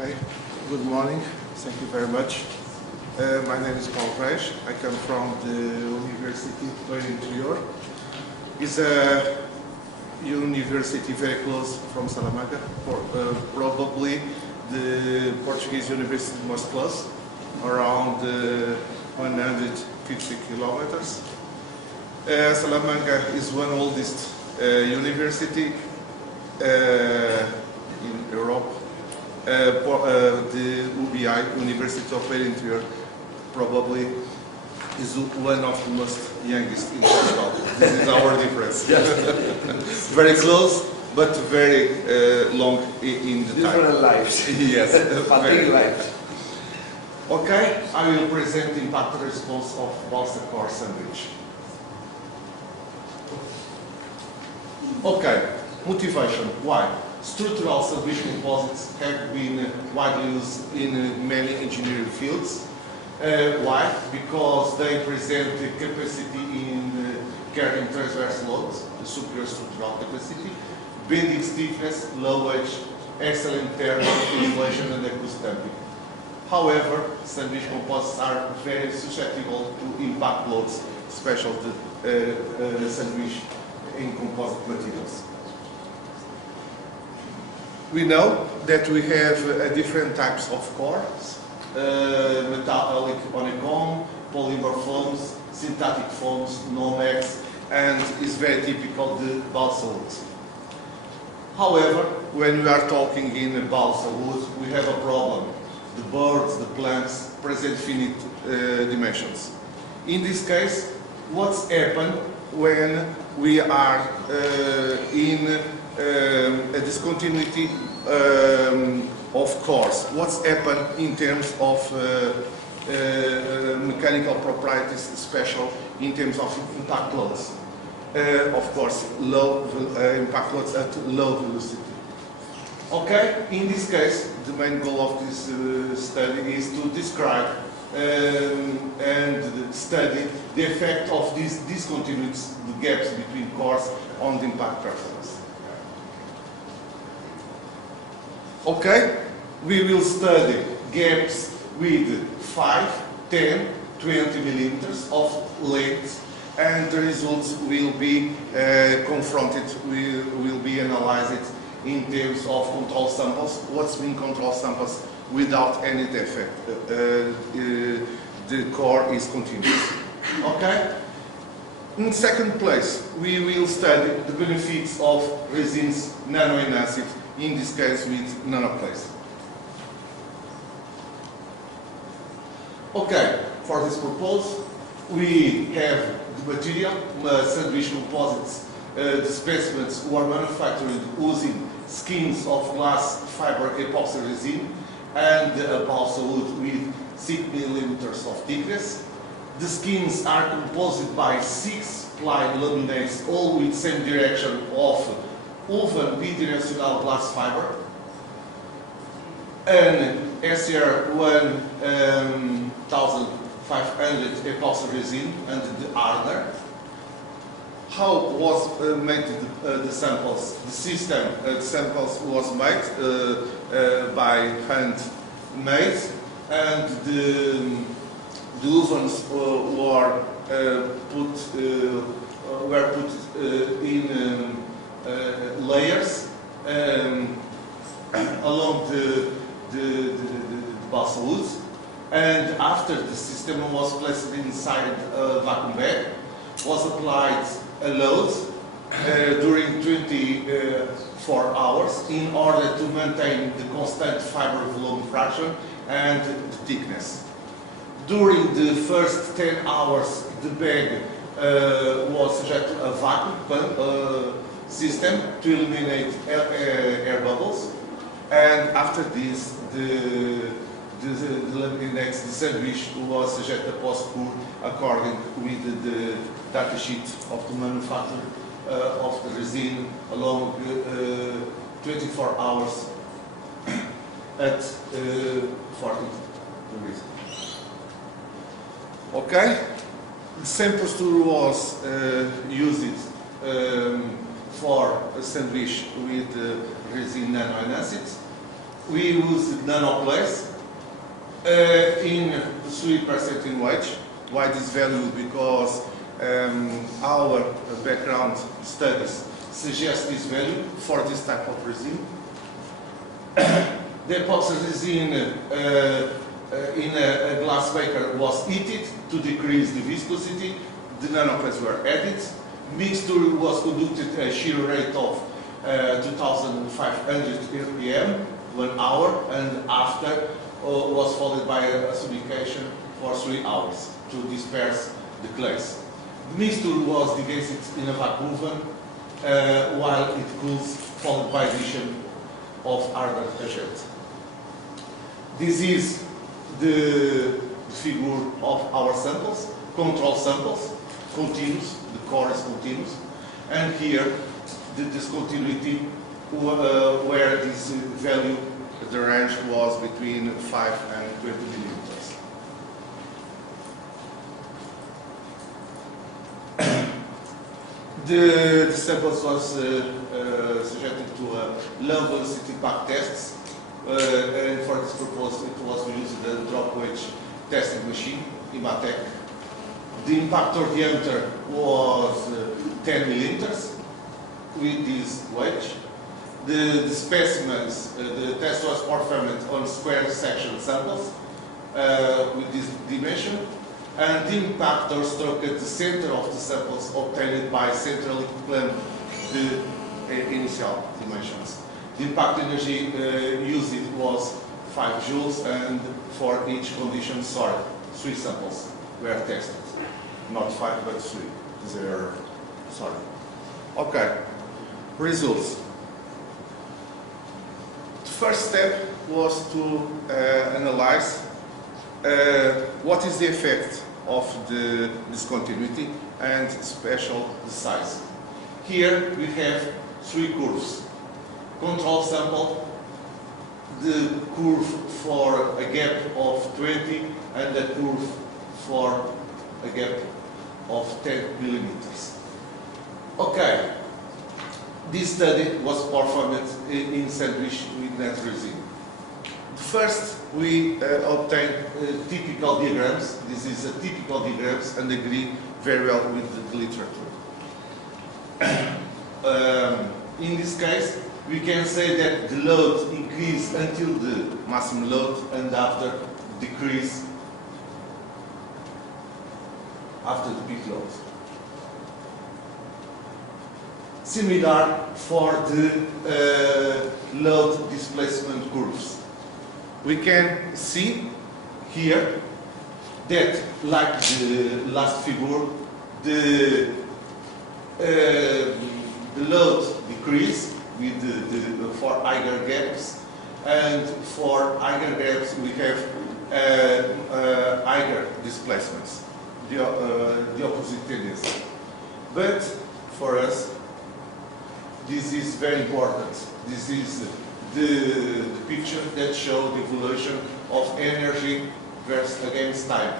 Okay, good morning. Thank you very much. My name is Paul Reis. I come from the University in New York. It's a university very close from Salamanca, probably the Portuguese university most close, around 150 kilometers. Salamanca is one of the oldest university in Europe. The UBI, University of Interior, probably is one of the most youngest in Portugal. This is our difference. Very close, but very long in the Different time. lives. Yes. Very lives. Okay, I will present the impact response of balsa core sandwich. Okay, motivation. Why? Structural sandwich composites have been widely used in many engineering fields. Why? Because they present the capacity in carrying transverse loads, the superior structural capacity, bending stiffness, low edge, excellent thermal insulation and acoustic damping. However, sandwich composites are very susceptible to impact loads, especially the sandwich in composite materials. We know that we have different types of cores, metallic honeycomb, polymer foams, synthetic foams, Nomex, and is very typical the balsa wood. However, when we are talking in balsa wood, we have a problem. The birds, the plants present finite dimensions. In this case, what's happened when we are in a discontinuity of cores? What's happened in terms of mechanical properties, special in terms of impact loads? Of course, low impact loads at low velocity. Okay, in this case, the main goal of this study is to describe and study the effect of these discontinuities, the gaps between cores on the impact performance. Okay, we will study gaps with 5, 10, 20 millimeters of length, and the results will be confronted, will be analyzed in terms of control samples. What's mean control samples without any defect? The core is continuous. Okay? In second place, we will study the benefits of resins nano-enhanced, in this case with nanoclase. Okay, for this purpose, we have the material, sandwich composites. The specimens were manufactured using skins of glass fiber epoxy resin and a balsa wood with 6 millimeters of thickness. The skins are composed by 6 ply laminates, all with same direction of woven bidirectional glass fiber, an SR 1500 epoxy resin and the hardener. How was made the samples? The system, the samples was made by hand made, and the ovens were put in layers along the balsa wood, and after the system was placed inside a vacuum bag, was applied a load during 24 hours in order to maintain the constant fiber volume fraction and the thickness. During the first 10 hours, the bag was subject to a vacuum pump system to eliminate air bubbles, and after this, the sandwich was subject to post-pour according with the data sheet of the manufacturer of the resin along 24 hours at 40 degrees. Okay, the same procedure was used for a sandwich with resin nano-enhanced. we use nanoplace in 3% in weight. Why this value? Because our background studies suggest this value for this type of resin. The epoxy resin in a glass beaker was heated to decrease the viscosity. The nanoplates were added. Mixture was conducted at a shear rate of 2,500 RPM, 1 hour, and after was followed by a acidification for 3 hours to disperse the clays. The mixture was degazed in a vacuum oven while it cools, followed by addition of hardened agent. This is the figure of our samples, control samples, continuous, the core is continuous, and here the discontinuity where this value, the range was between 5 and 20 millimeters. The samples was subjected to low velocity back tests, and for this purpose it was used the drop wedge testing machine, Imatec. The impactor diameter was 10 millimeters with this wedge. The specimens, the test was performed on square section samples with this dimension, and the impactor struck at the center of the samples obtained by centrally clamped the initial dimensions. The impact energy used was 5 joules, and for each condition, 3 samples were tested. Not 5, but 3. Okay, results. The first step was to analyze what is the effect of the discontinuity and special the size. Here we have 3 curves. Control sample, the curve for a gap of 20 and the curve for a gap of 10 millimeters. Okay, this study was performed in sandwich with net resin. First, we obtained typical diagrams. This is a typical diagrams and agree very well with the literature. In this case, we can say that the load increased until the maximum load and after decrease after the peak load. Similar for the load displacement curves. We can see here that, like the last figure, the load decrease with the for higher gaps, and for higher gaps we have higher displacements, the opposite tendency. But for us, this is very important. This is the picture that shows the evolution of energy versus against time.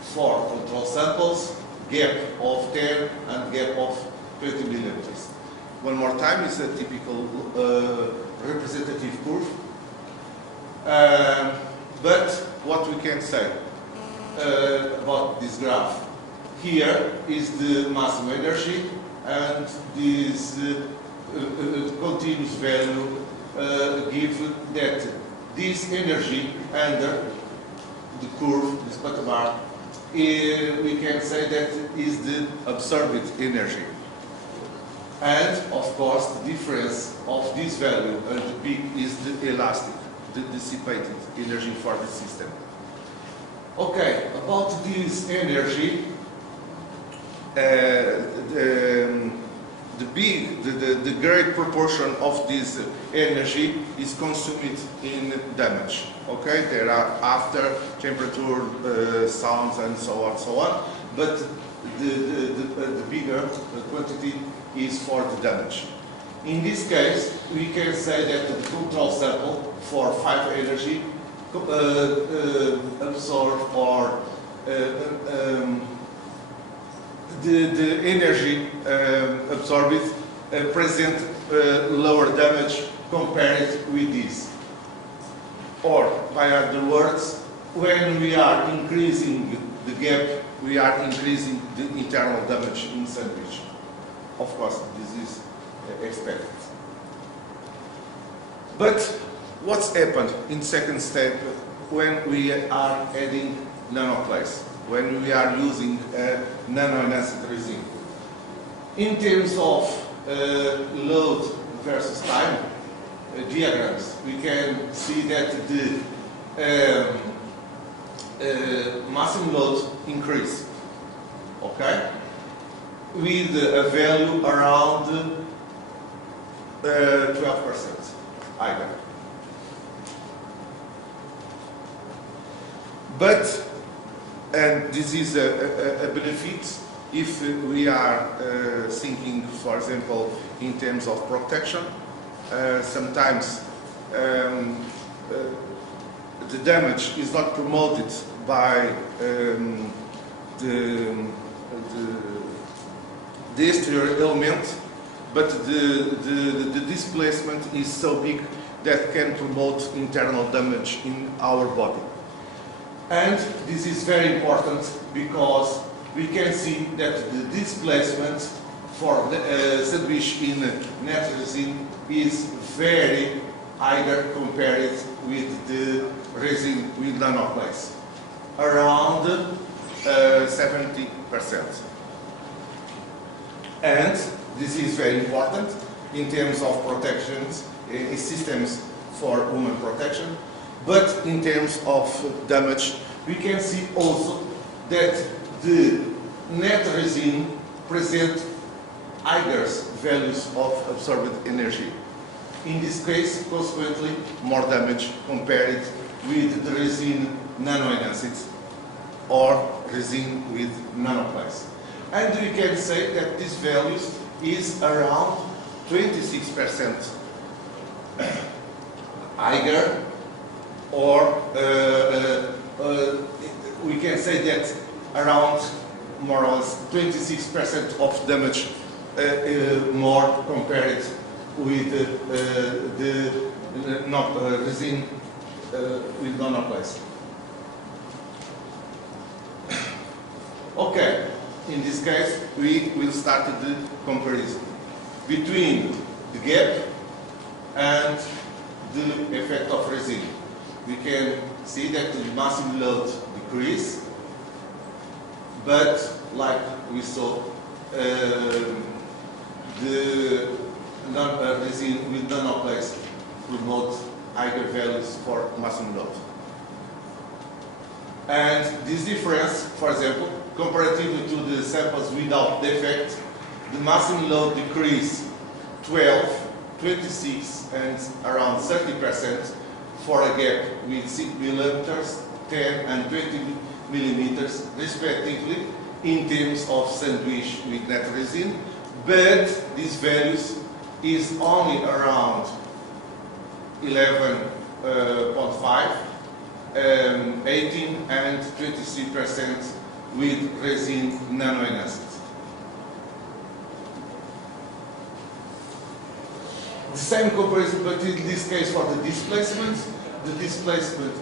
For control samples, gap of 10 and gap of 20 millimeters. One more time, it's a typical representative curve. But what we can say about this graph? Here is the maximum energy, and this continuous value give that this energy under the curve, this bottom bar, we can say that is the absorbed energy. And of course, the difference of this value and the peak is the elastic, the dissipated energy for the system. Okay, about this energy, the great proportion of this energy is consumed in damage. Okay, there are after temperature, sounds, and so on. But the bigger quantity is for the damage. In this case, we can say that the control sample for 5 energy absorb or the energy absorbed present lower damage compared with this. Or, by other words, when we are increasing the gap, we are increasing the internal damage in sandwich. Of course, this is expected. But what's happened in second step when we are adding nanoclays, when we are using nano-enhanced resin? In terms of load versus time diagrams, we can see that the maximum load increase, okay, with a value around 12% higher. But, and this is a benefit if we are thinking, for example, in terms of protection. Sometimes the damage is not promoted by the exterior element, but the displacement is so big that can promote internal damage in our body. And this is very important because we can see that the displacement for the sandwich in net resin is very higher compared with the resin with nanoclays, around 70%. And this is very important in terms of protections, systems for human protection, but in terms of damage, we can see also that the net resin present higher values of absorbed energy. In this case, consequently, more damage compared with the resin nano-enhanced or resin with nanoclays. And we can say that these values is around 26% higher, or we can say that around more or less 26% of damage more compared with the resin with nanoclays. Okay, in this case we will start the comparison between the gap and the effect of resin. We can see that the maximum load decrease, but like we saw, the resin with nanoclays promote higher values for maximum load. And this difference, for example, comparatively to the samples without defect, the maximum load decrease 12, 26 and around 30% for a gap with 6 millimeters, 10 and 20 millimeters respectively in terms of sandwich with net resin, but these values is only around 11.5, 18 and 23% with resin nano-enhanced. The same comparison, but in this case for the displacement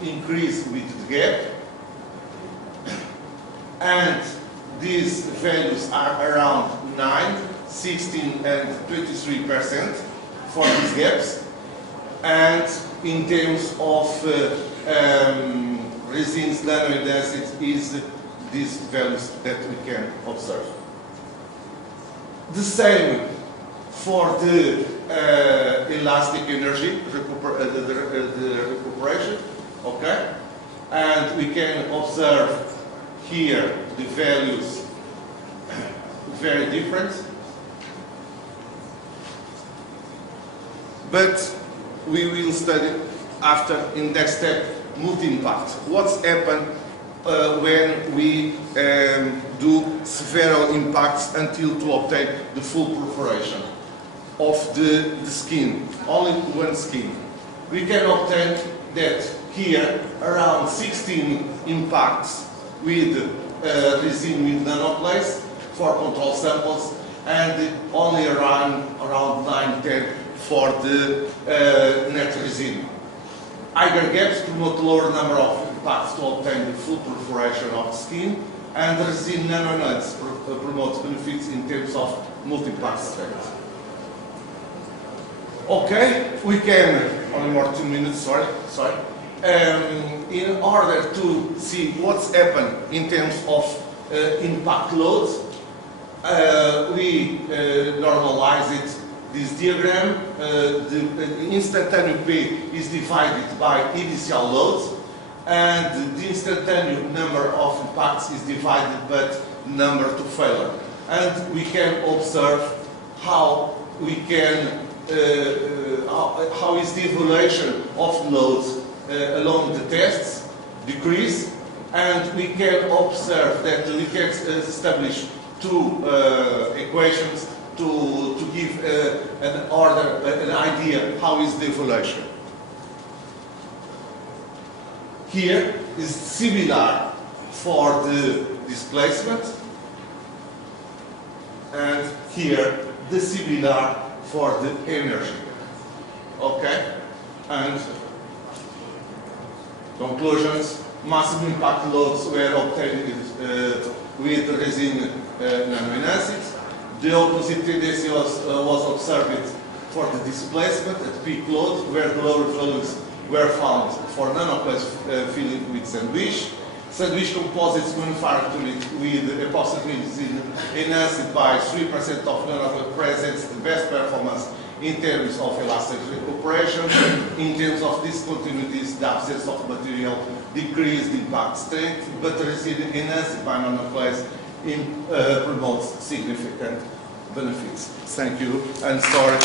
increase with the gap, and these values are around 9, 16 and 23% for these gaps. And in terms of resins nano-enhanced is these values that we can observe. The same for the elastic energy, the recuperation, okay? And we can observe here the values very different. But we will study after, in next step, multi-impact. What's happened when we do several impacts until to obtain the full perforation of the skin, only one skin. We can obtain that here around 16 impacts with resin with nanoclays for control samples, and only around 9-10 for the net resin. Higher gaps promote lower number of impacts to obtain the full perforation of the skin, and the resin nanonuts promotes benefits in terms of multi-impact strength. Okay, we can, only more 2 minutes, sorry. In order to see what's happened in terms of impact loads, we normalize it. This diagram, the instantaneous P is divided by initial loads, and the instantaneous number of impacts is divided by number to failure. And we can observe how we can, how is the evaluation of loads along the tests decrease, and we can observe that we can establish two equations to give an idea how is the evaluation. Here is similar for the displacement, and here the similar for the energy. Okay? And conclusions, massive impact loads were obtained with resin nanoenhanced. The opposite tendency was observed for the displacement at peak load, where the lower values were found for nanoclase filling with sandwich. Sandwich composites manufactured with epoxy enhanced by 3% of nanoclase presents the best performance in terms of elastic recuperation. In terms of discontinuities, the absence of material decreased impact strength, but resin enhanced by nanoclase promotes significant benefits. Thank you, and sorry.